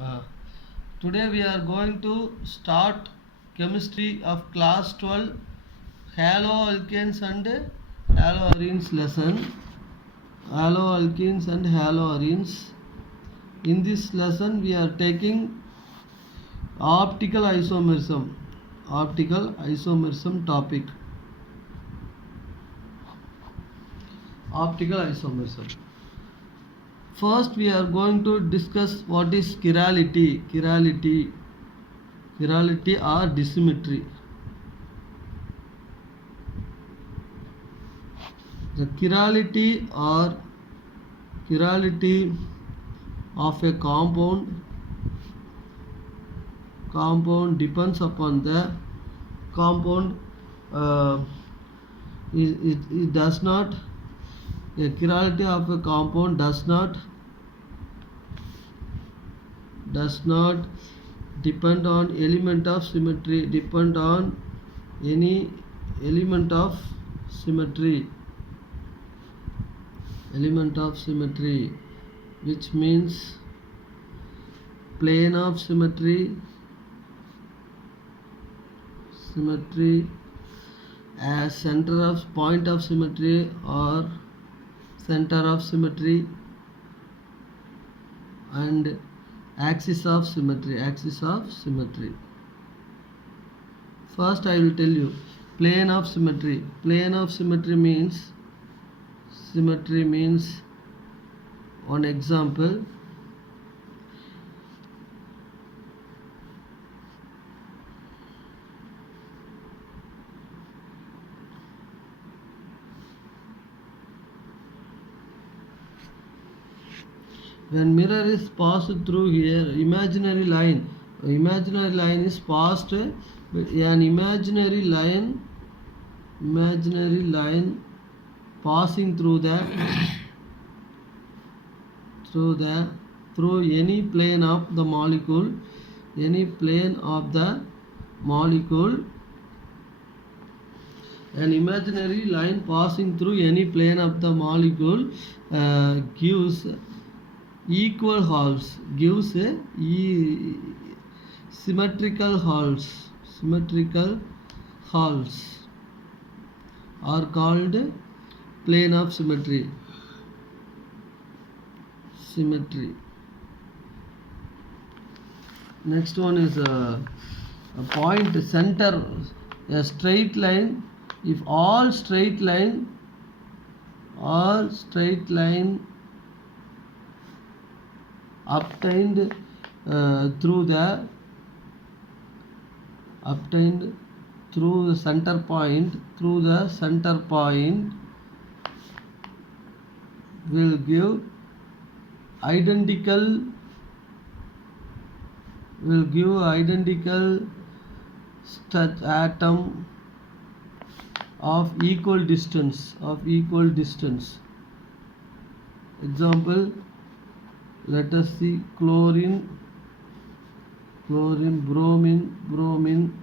Uh, Today we are going to start chemistry of class 12 haloalkanes and haloarenes lesson. Haloalkenes and haloarenes. In this lesson we are taking optical isomerism. Optical isomerism topic. Optical isomerism. First we are going to discuss what is chirality. Chirality or dissymmetry. The chirality of a compound depends upon the compound. It does not. A chirality of a compound does not depend on element of symmetry. Depend on any element of symmetry. Which means plane of symmetry as center of point of symmetry or center of symmetry and axis of symmetry. First I will tell you plane of symmetry. Means one example. When mirror is passed through here, imaginary line is passed. An imaginary line passing through any plane of the molecule. An imaginary line passing through any plane of the molecule gives equal halves, symmetrical halves are called plane of symmetry. Next one is a point center, a straight line. If all straight line obtained through the center point will give identical atom of equal distance. Example, let us see chlorine, bromine,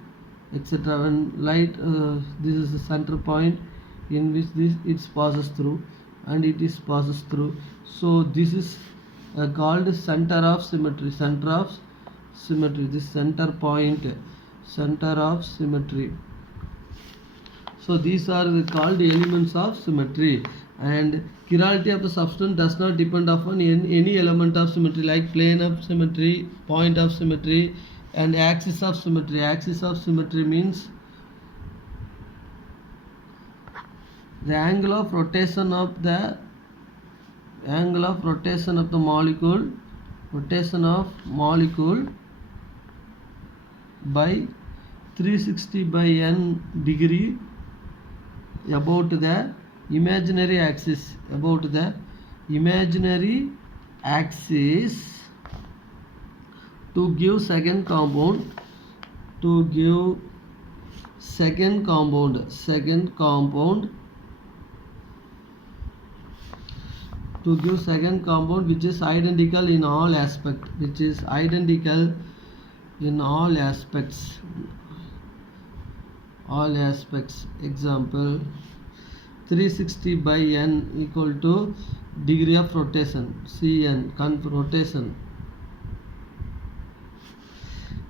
etc. When light, this is the center point in which it passes through, so this is called center of symmetry. This center point, center of symmetry. So these are called elements of symmetry. And chirality of the substance does not depend upon any element of symmetry, like plane of symmetry, point of symmetry, and axis of symmetry. Axis of symmetry means the angle of rotation of the molecule by 360 by n degree about the imaginary axis, to give second compound, which is identical in all aspects. Example, 360 by n equal to degree of rotation, Cn, rotation.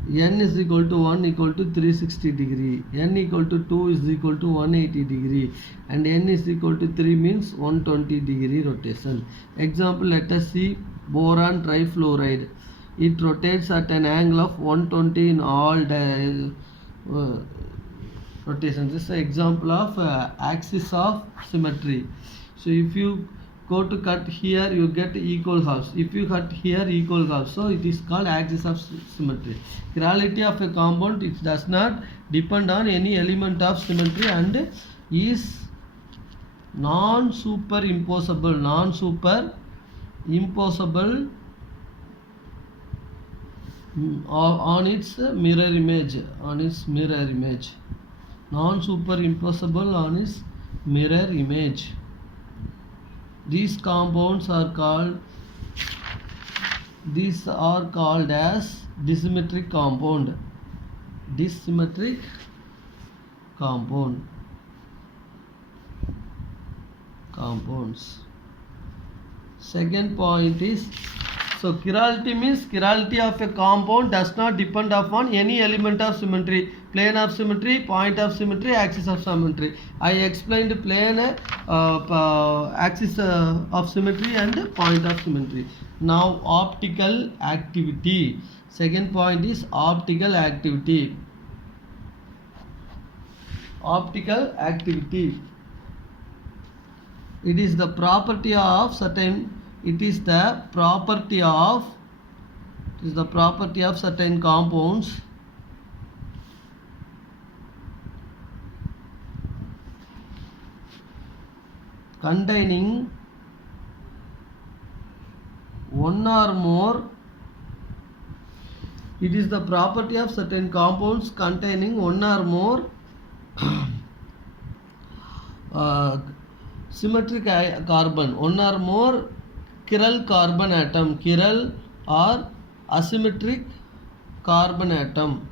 n is equal to 1 equal to 360 degree, n equal to 2 is equal to 180 degree, and n is equal to 3 means 120 degree rotation. Example, let us see boron trifluoride. It rotates at an angle of 120 in all rotations. This is an example of axis of symmetry. So if you go to cut here, you get equal halves. If you cut here, equal halves. So it is called axis of symmetry. Chirality of a compound, it does not depend on any element of symmetry and is non-superimposable on its mirror image, non-superimposable on its mirror image. These compounds are called as dissymmetric compounds. Second point is, so chirality means chirality of a compound does not depend upon any element of symmetry, plane of symmetry, point of symmetry, axis of symmetry. I explained plane, axis of symmetry and point of symmetry. Now optical activity. Second point is optical activity. It is the property of certain certain compounds containing one or more. It is the property of certain compounds containing one or more symmetric carbon, one or more chiral carbon atom, chiral or asymmetric carbon atom.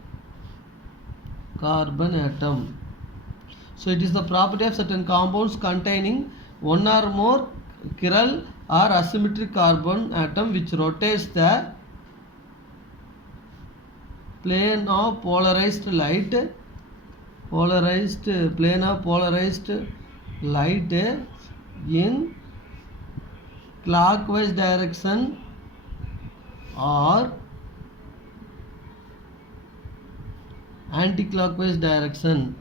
So it is the property of certain compounds containing one or more chiral or asymmetric carbon atom which rotates the plane of polarized light in clockwise direction or anti-clockwise direction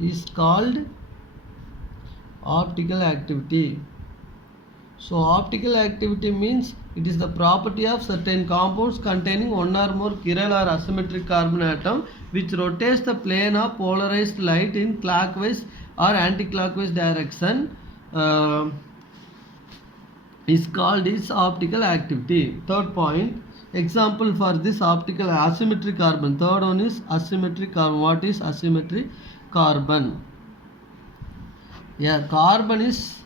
is called optical activity. So optical activity means it is the property of certain compounds containing one or more chiral or asymmetric carbon atom which rotates the plane of polarized light in clockwise or anti-clockwise direction is called its optical activity. Third point, example for this optical asymmetric carbon. Third one is asymmetric carbon. What is asymmetric carbon? A carbon is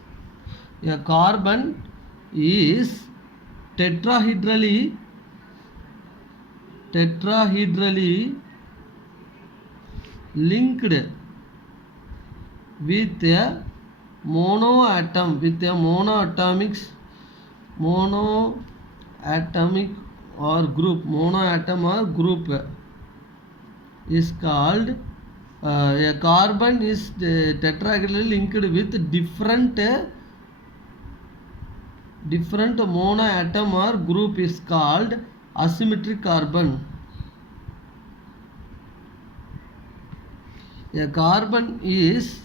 tetrahedrally linked with a monoatomic or group is called a carbon is tetrahedrally linked with different monoatom or group is called asymmetric carbon. A carbon is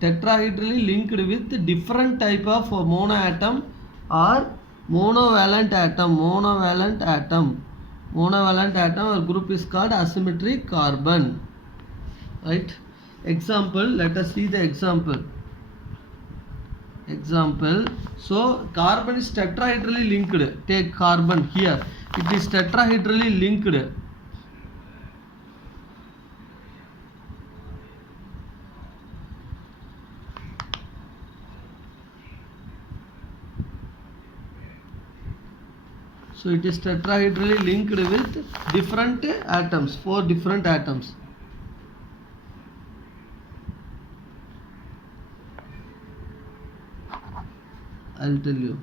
tetrahedrally linked with different type of monoatom or monovalent atom or group is called asymmetric carbon. Right? Example, let us see the example. So carbon is tetrahedrally linked. Take carbon here. It is tetrahedrally linked. So it is tetrahedrally linked with different atoms, 4 different atoms. I'll tell you.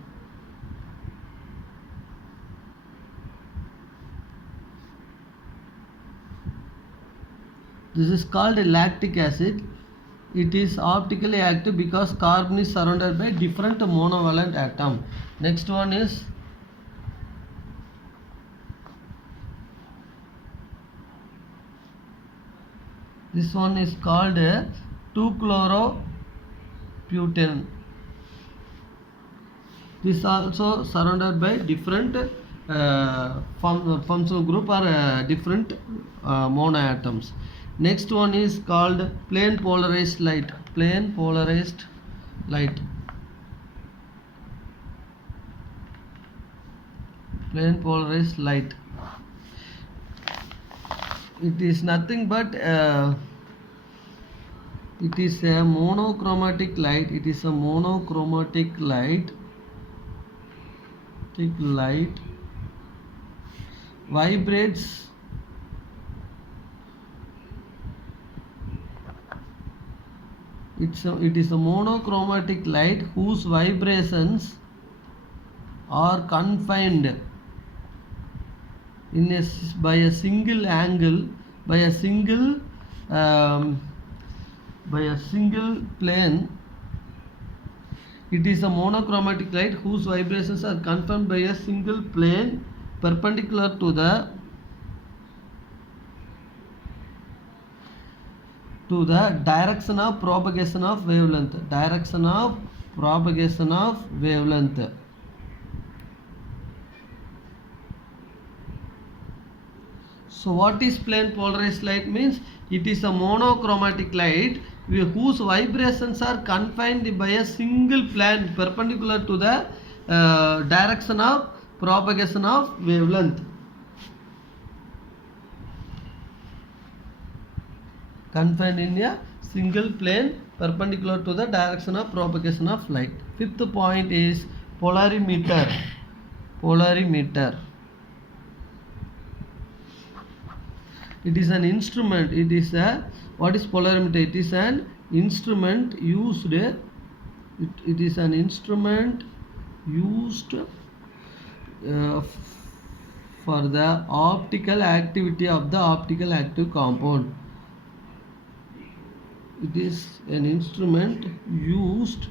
This is called lactic acid. It is optically active because carbon is surrounded by different monovalent atom. Next one is this one is called 2-chloroputane. This also surrounded by different functional group or different monoatoms. Next one is called plane polarized light. Plane polarized light. Plane polarized light. It is nothing but it is a monochromatic light. It is a monochromatic light. Light vibrates it is a monochromatic light whose vibrations are confined in by a single angle, by a single plane. It is a monochromatic light whose vibrations are confined by a single plane perpendicular to the direction of propagation of wavelength. Direction of propagation of wavelength. So what is plane polarized light means? It is a monochromatic light whose vibrations are confined by a single plane perpendicular to the direction of propagation of wavelength. Confined in a single plane perpendicular to the direction of propagation of light. Fifth point is polarimeter. Polarimeter. It is an instrument. It is a, what is polarimeter? It is an instrument used. It is an instrument used for the optical activity of the optical active compound. It is an instrument used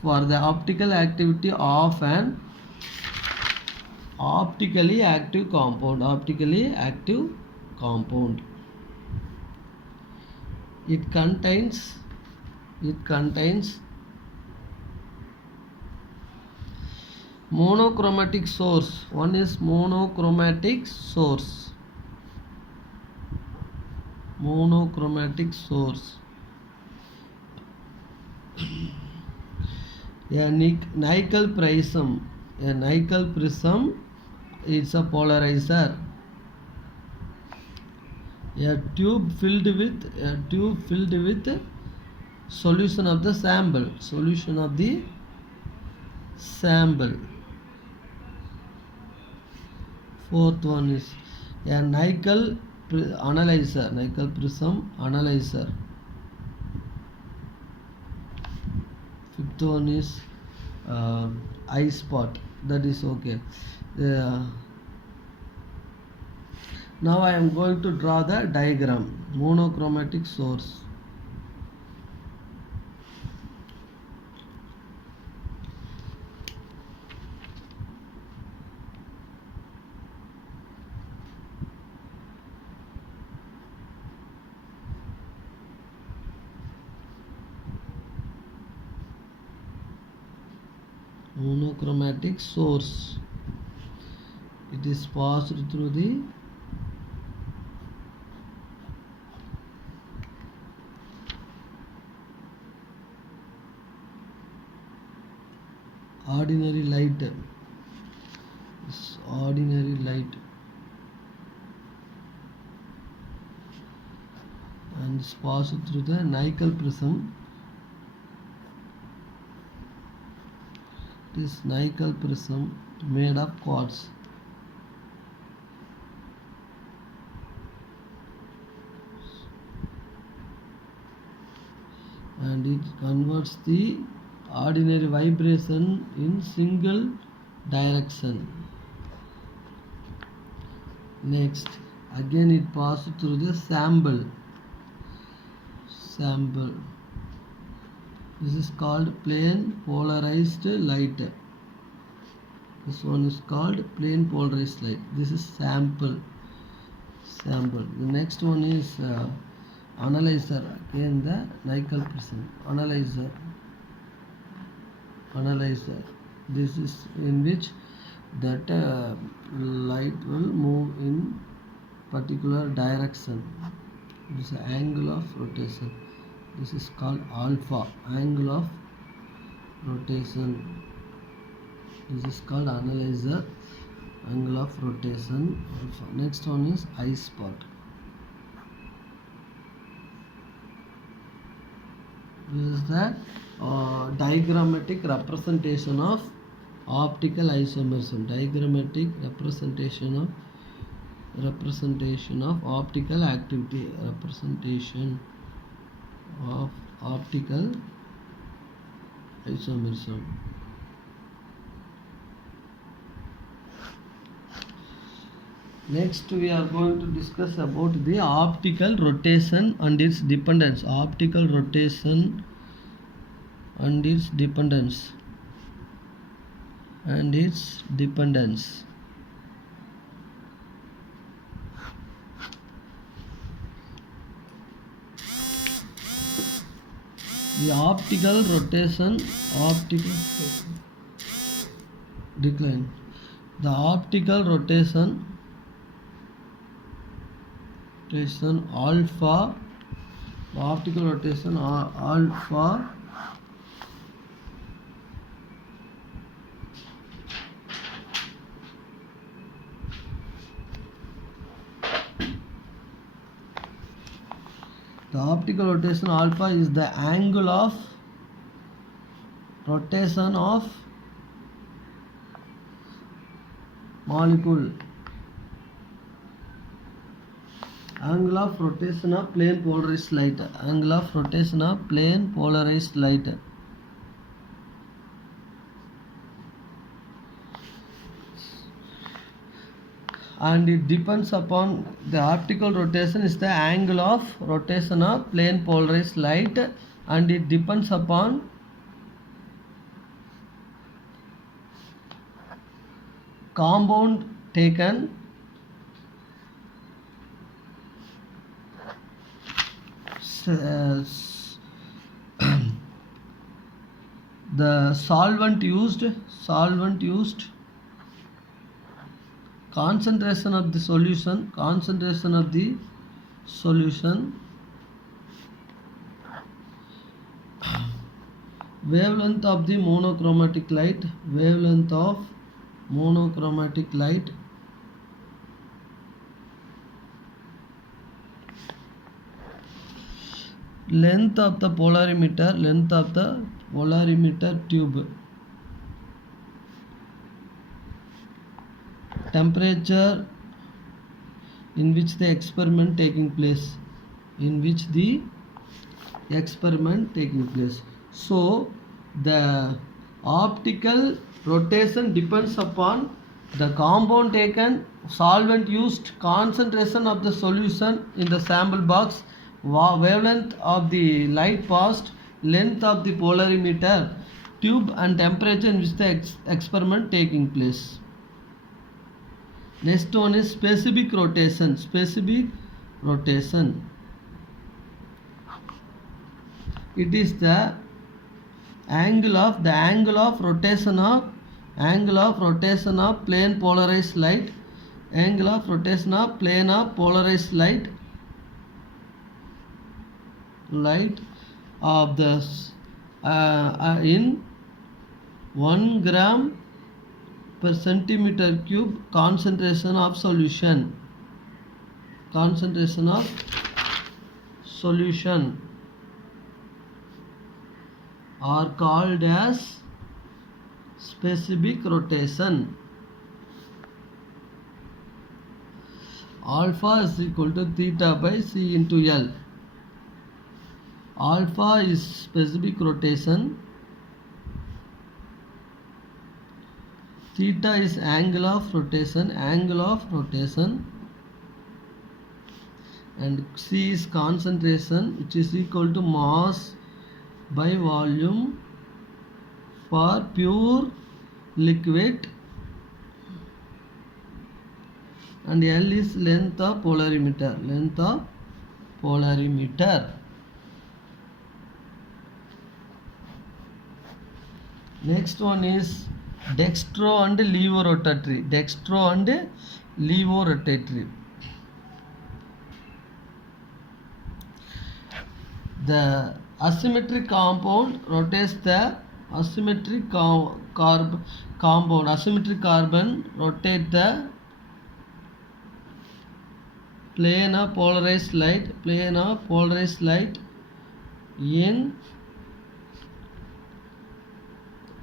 for the optical activity of an optically active compound. Optically active compound. It contains monochromatic source. One is monochromatic source. Monochromatic source. A nickel prism. A nickel prism is a polarizer. A tube filled with solution of the sample. Solution of the sample. Fourth one is a nickel analyzer. Nickel prism analyzer. Fifth one is eye spot. That is okay. Now I am going to draw the diagram. Monochromatic source. Monochromatic source. It is passed through the ordinary light. This ordinary light and is passed through the nickel prism. This nickel prism made of quartz. And it converts the ordinary vibration in single direction. Next, again it passes through the sample. sample. This is called plane polarized light. This one is called plane polarized light. This is sample. The next one is analyzer. Again the nickel prism. Analyzer. This is in which that light will move in particular direction. This is angle of rotation. This is called alpha, angle of rotation. This is called analyzer, angle of rotation alpha. Next one is eye spot. This is the diagrammatic representation of optical isomerism. Diagrammatic representation of optical activity. Representation of optical isomerism. Next we are going to discuss about the optical rotation and its dependence. Optical rotation and its dependence. The optical rotation, decline. The optical rotation alpha. The optical rotation alpha is the angle of rotation of molecule. Angle of rotation of plane polarized light. Angle of rotation of plane polarized light. And it depends upon the optical rotation is the angle of rotation of plane polarized light, and it depends upon compound taken the solvent used, concentration of the solution, wavelength of the monochromatic light, length of the polarimeter tube, temperature in which the experiment taking place, so the optical rotation depends upon the compound taken, solvent used, concentration of the solution in the sample box, wavelength of the light passed, length of the polarimeter tube, and temperature in which the experiment taking place. Next one is specific rotation. It is the angle of rotation of plane polarized light, angle of rotation of plane of polarized light of the in 1 gram per centimeter cube concentration of solution are called as specific rotation. Alpha is equal to theta by c into L. Alpha is specific rotation, theta is angle of rotation, and C is concentration, which is equal to mass by volume for pure liquid, and L is length of polarimeter, length of polarimeter. Next one is dextro and levorotatory, dextro and levorotatory. The asymmetric compound rotates the asymmetric asymmetric carbon rotate the plane of polarized light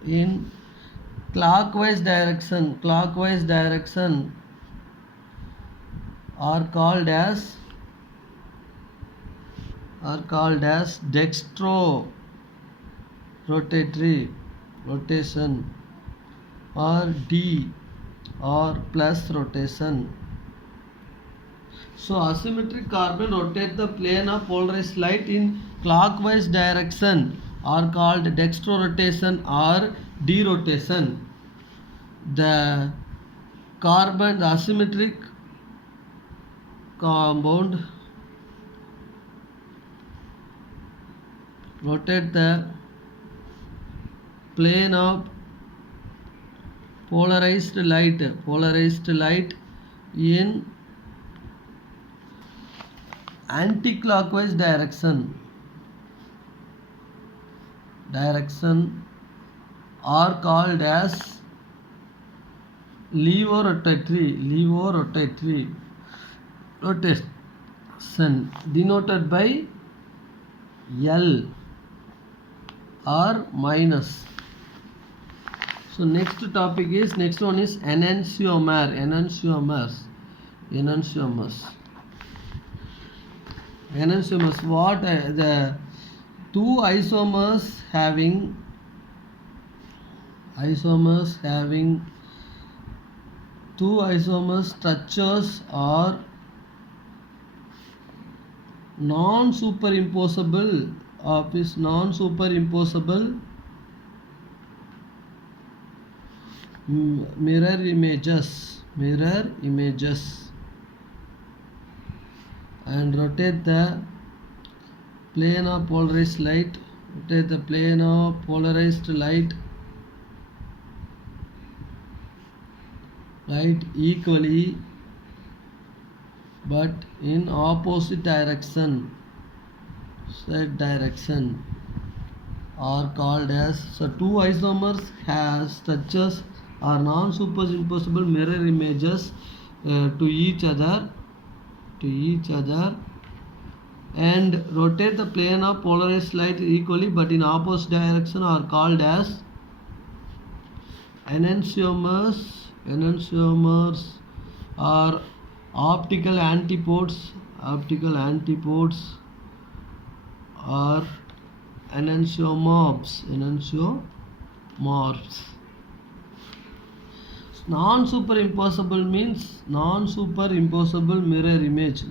in clockwise direction are called as dextro rotatory rotation, or D, or plus rotation. So asymmetric carbon rotate the plane of polarized light in clockwise direction are called dextrorotation or derotation. The asymmetric compound rotate the plane of polarized light in anti-clockwise direction are called as levorotatory rotation, denoted by L or minus. So next one is enantiomers. What the two isomers having two isomer structures are non-superimposable mirror images and rotate the plane of polarized light equally but in opposite direction are called as, so two isomers have structures are non-superimposable mirror images to each other and rotate the plane of polarized light equally but in opposite direction are called as enantiomers are optical antipodes or enantiomorphs. Non-superimposable means non-superimposable mirror image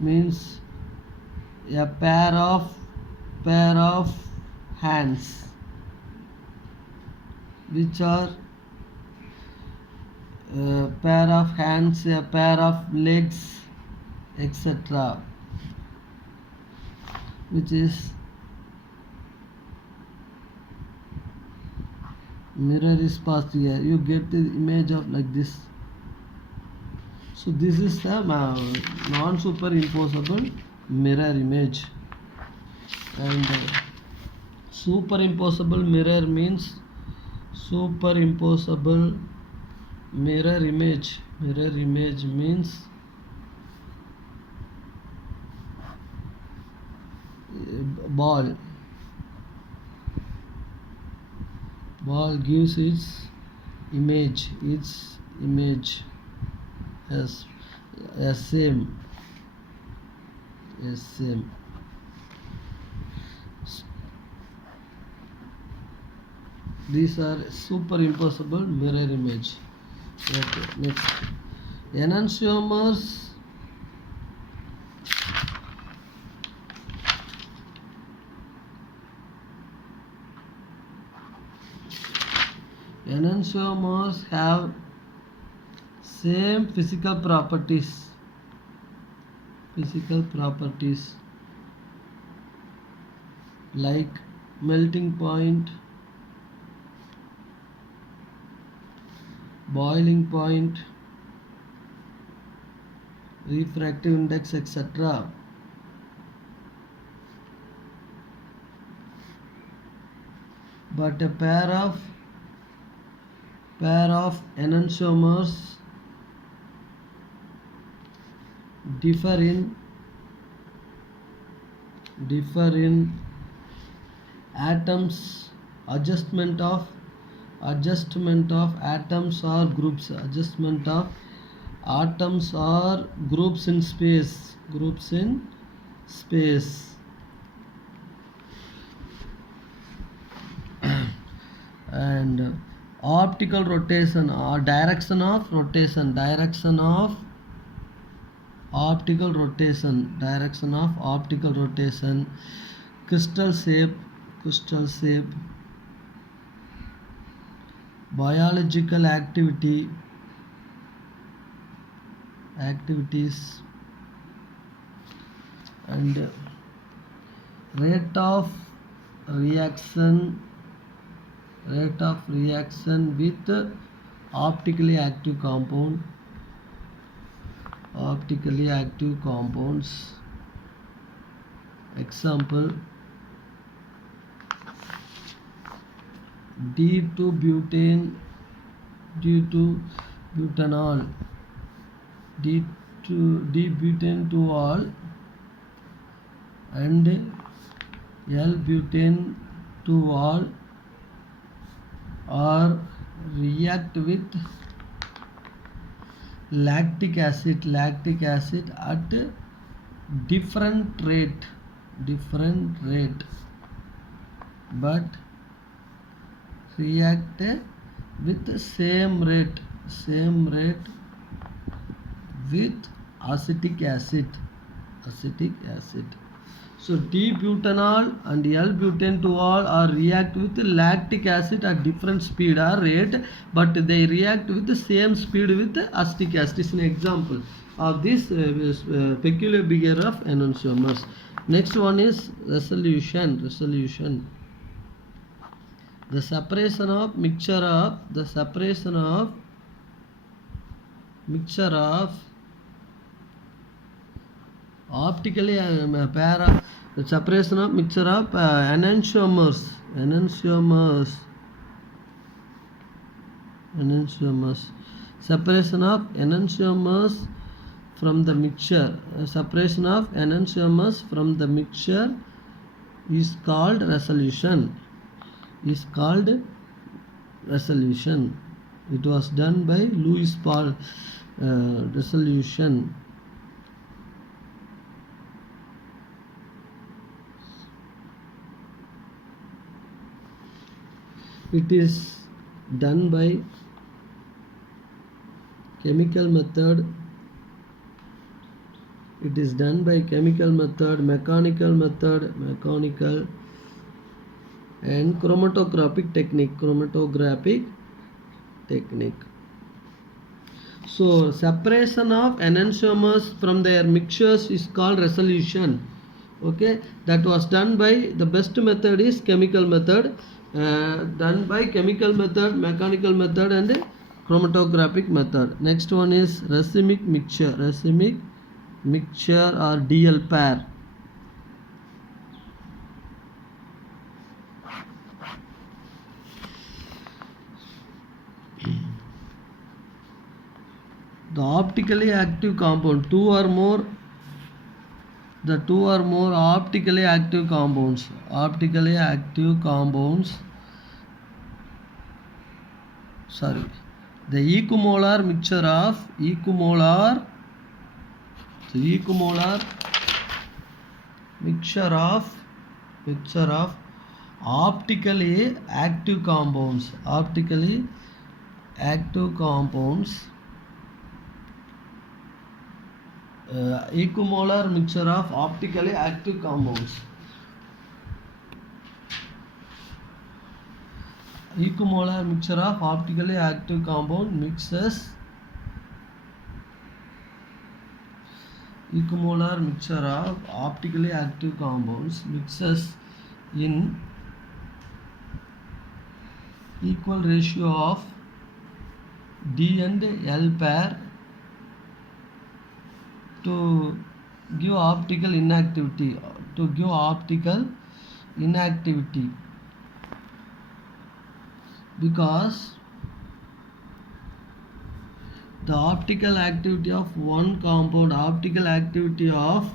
means a pair of hands which are a pair of hands, a pair of legs, etc., which is mirror is passed here. You get the image of like this. So this is the non-superimposable mirror image, and superimposable mirror means superimposable mirror image means ball gives its image as same. These are superimposable mirror image. Okay, next. Enantiomers. Enantiomers have same physical properties like melting point, boiling point, refractive index, etc. But a pair of enantiomers differ in atoms, adjustment of atoms or groups, adjustment of atoms or groups in space, and optical rotation or direction of optical rotation, crystal shape, biological activities, and rate of reaction with optically active compounds. Example: D2-butanol, D-butanol and L-butanol or react with lactic acid at different rate, but react with the same rate with acetic acid. So D-butanol and L-butanol are react with lactic acid at different speed or rate, but they react with the same speed with acetic acid. This is an example of this peculiar behavior of enantiomers. Next one is resolution. The separation of mixture of optically the separation of mixture of enantiomers. Separation of enantiomers from the mixture. Separation of enantiomers from the mixture is called resolution. It was done by Louis Paul. Resolution. It is done by chemical method. Mechanical and chromatographic technique. So separation of enantiomers from their mixtures is called resolution. Okay, that was done by, the best method is chemical method, done by chemical method, mechanical method and chromatographic method. Next one is racemic mixture or DL pair. The optically active compound, two or more optically active compounds. The equimolar mixture of optically active compounds. Optically active compounds. Equimolar mixture of optically active compounds. Equimolar mixture of optically active compound mixes. Equimolar mixture of optically active compounds mixes in equal ratio of D and L pair to give optical inactivity. Because the optical activity of one compound, optical activity of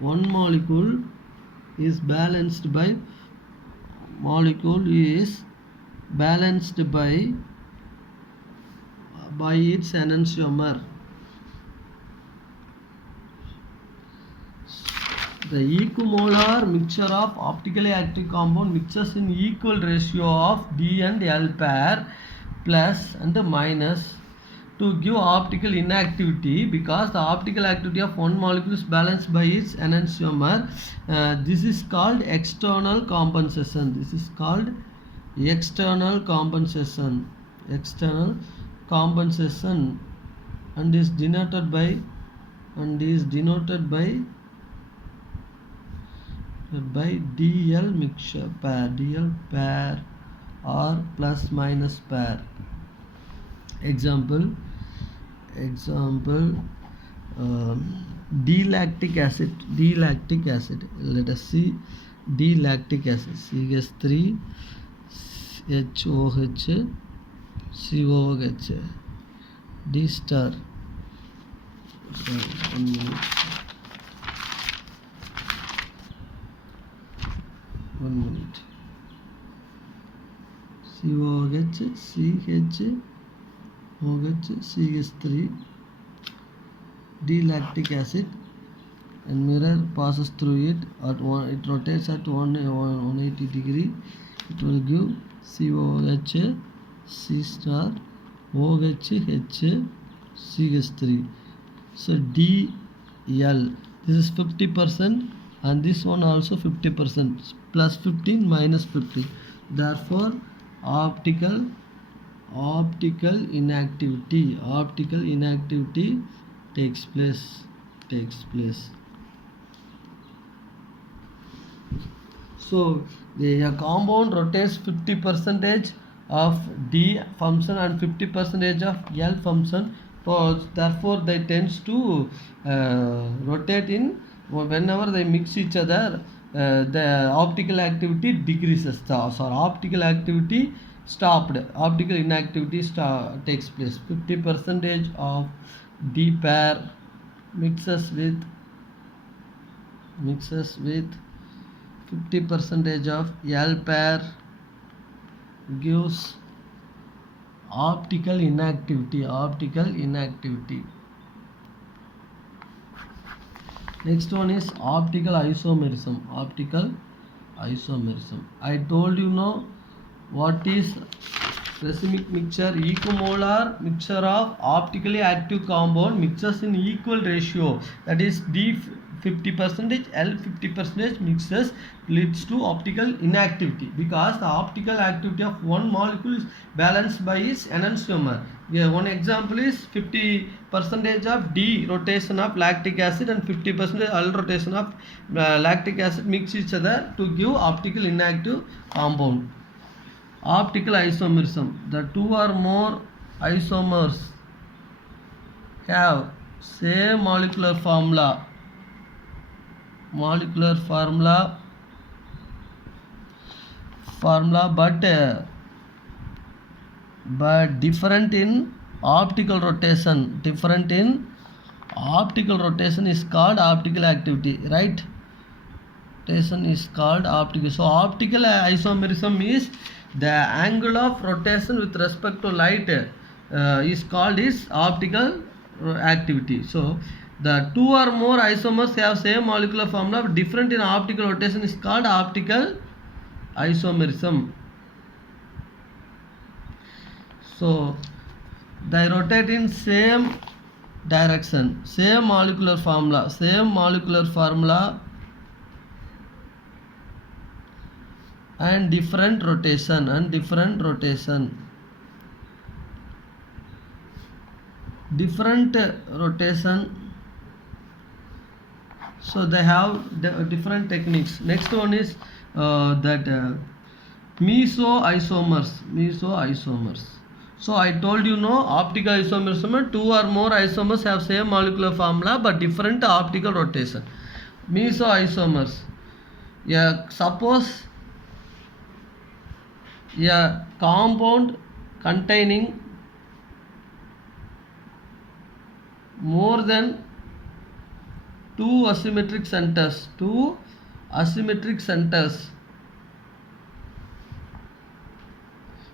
one molecule is balanced by its enantiomer. The equimolar mixture of optically active compound mixes in equal ratio of D and L pair plus and minus to give optical inactivity, because the optical activity of one molecule is balanced by its enantiomer. This is called external compensation. External compensation and is denoted by DL mixture pair, DL pair or plus minus pair. Example, D-lactic acid. Let us see D-lactic acid. CH3 HOH COH D star. Sorry, 1 minute. COH CH3 D-lactic acid, and mirror passes through it it rotates at 180 degree. It will give COH C star OH H CH3. So DL, this is 50% and this one also 50%, plus 15 minus 50. Therefore optical inactivity takes place. So a compound rotates 50% of D function and 50% of L function. So therefore they tends to rotate in whenever they mix each other. The optical activity decreases. Optical activity stopped. Optical inactivity takes place. 50% of D pair mixes with 50% of L pair gives optical inactivity. Next one is optical isomerism. I told you know what is racemic mixture. Equimolar mixture of optically active compound mixes in equal ratio, that is D 50%, L 50% mixes leads to optical inactivity, because the optical activity of one molecule is balanced by its enantiomer. One example is 50% of D rotation of lactic acid and 50% L rotation of lactic acid mix each other to give optical inactive compound. Optical isomerism. The two or more isomers have same molecular formula but different in optical rotation. Is called optical activity, right? Rotation is called optical. So optical isomerism is the angle of rotation with respect to light is called optical activity. So the two or more isomers have same molecular formula, different in optical rotation is called optical isomerism. So they rotate in same direction, same molecular formula and different rotation, different rotation. So they have different techniques. Next one is mesoisomers. So I told you, no, optical isomerism, two or more isomers have same molecular formula but different optical rotation. Mesoisomers, suppose a compound containing more than two asymmetric centers.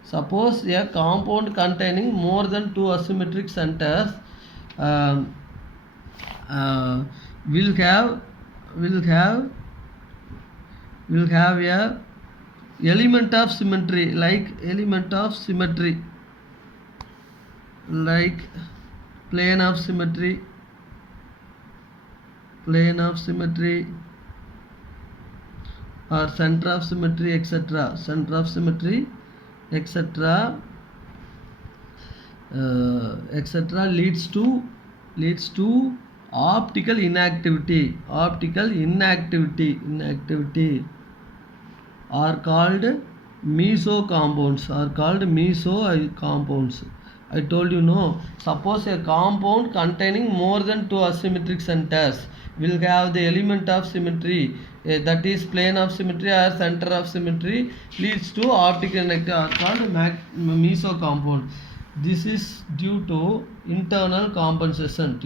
Suppose a compound containing more than two asymmetric centers will have a element of symmetry, like plane of symmetry, or center of symmetry, etc. Leads to optical inactivity. Are called meso compounds. I told you, no, suppose a compound containing more than two asymmetric centers will have the element of symmetry, that is plane of symmetry or center of symmetry, leads to optical inactivity, are called meso compound. This is due to internal compensation.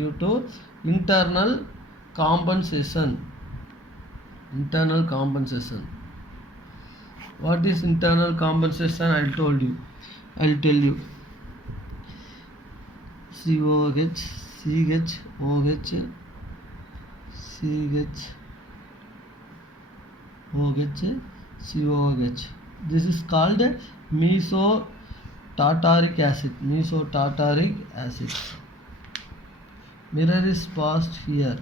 What is internal compensation? I'll tell you. COH, COH. This is called mesotartaric acid. Mirror is passed here.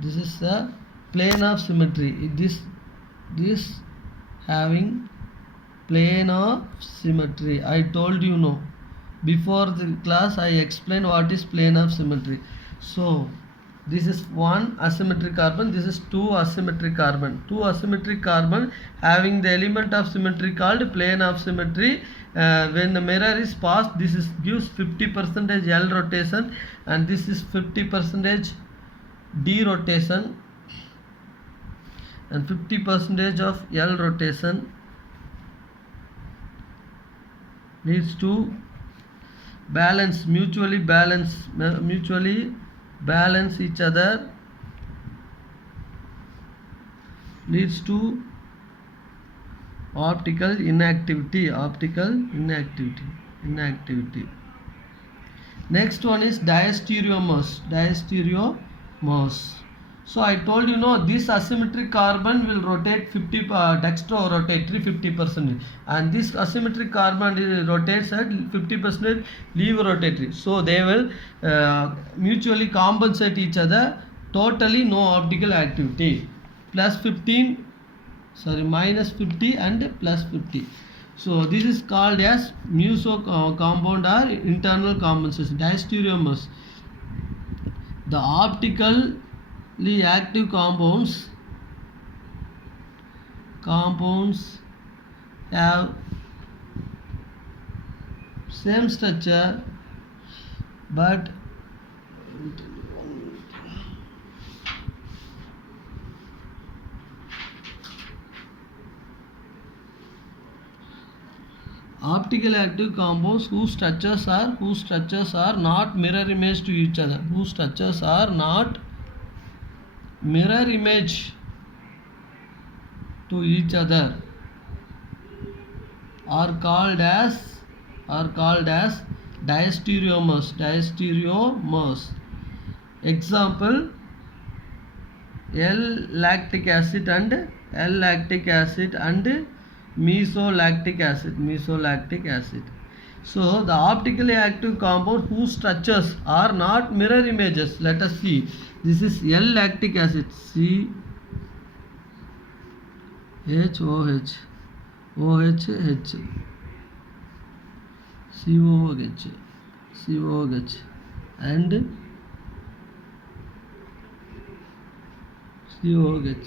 This is the plane of symmetry. This having plane of symmetry. I told you, no, before the class I explained what is plane of symmetry. So this is one asymmetric carbon, this is two asymmetric carbon having the element of symmetry called plane of symmetry. When the mirror is passed, this gives 50% L rotation and this is 50% D rotation and 50% of L rotation, leads to mutually balance each other, leads to optical inactivity. Next one is diastereomers. So I told you, no, this asymmetric carbon will rotate 50 dextrorotatory 50%, and this asymmetric carbon rotates at 50% levorotatory. So they will mutually compensate each other. Totally no optical activity. Minus 50 and plus 50. So this is called as meso compound or internal compensation. Diastereomers. The optically active compounds have same structure but optical active compounds whose structures are not mirror image to each other, are called as diastereomers. Example L-lactic acid and L-lactic acid and mesolactic acid. So the optically active compound whose structures are not mirror images. Let us see. This is L-lactic acid, CHOH, OHH, COH, and COH,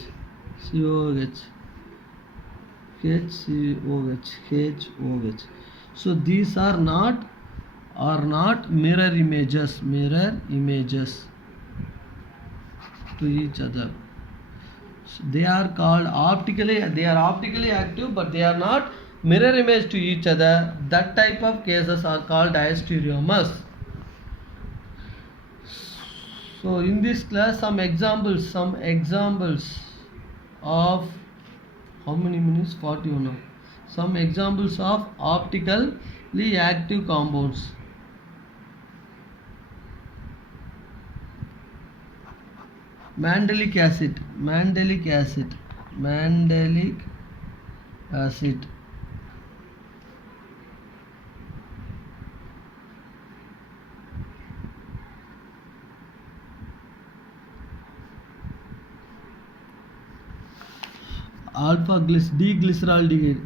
HCOH. So these are not mirror images to each other. So they are optically active, but they are not mirror image to each other. That type of cases are called diastereomers. So in this class, some examples of how many minutes? 41 now. Some examples of optically active compounds. Mandelic acid, alpha deglyceraldehyde.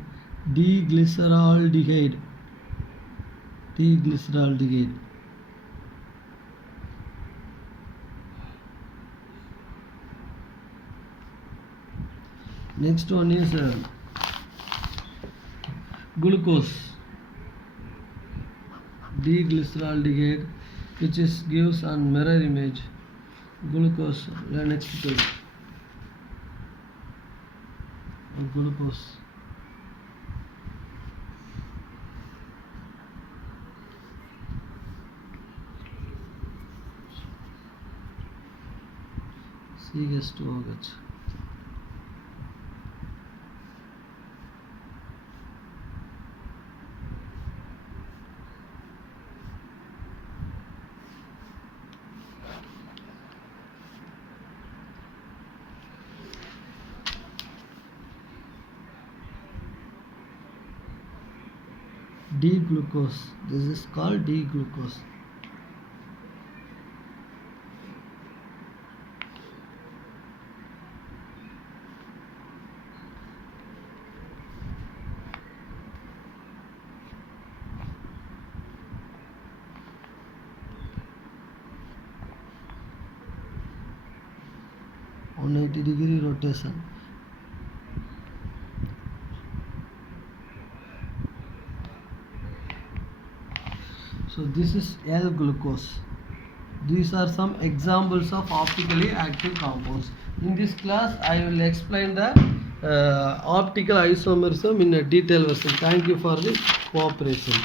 Next one is glucose, deglyceraldehyde, which gives a mirror image. Glucose, next page. Glucose. CH2OH. D-glucose. This is called D-glucose. On 180-degree rotation. So this is L-glucose. These are some examples of optically active compounds. In this class, I will explain the optical isomerism in a detailed version. Thank you for the cooperation.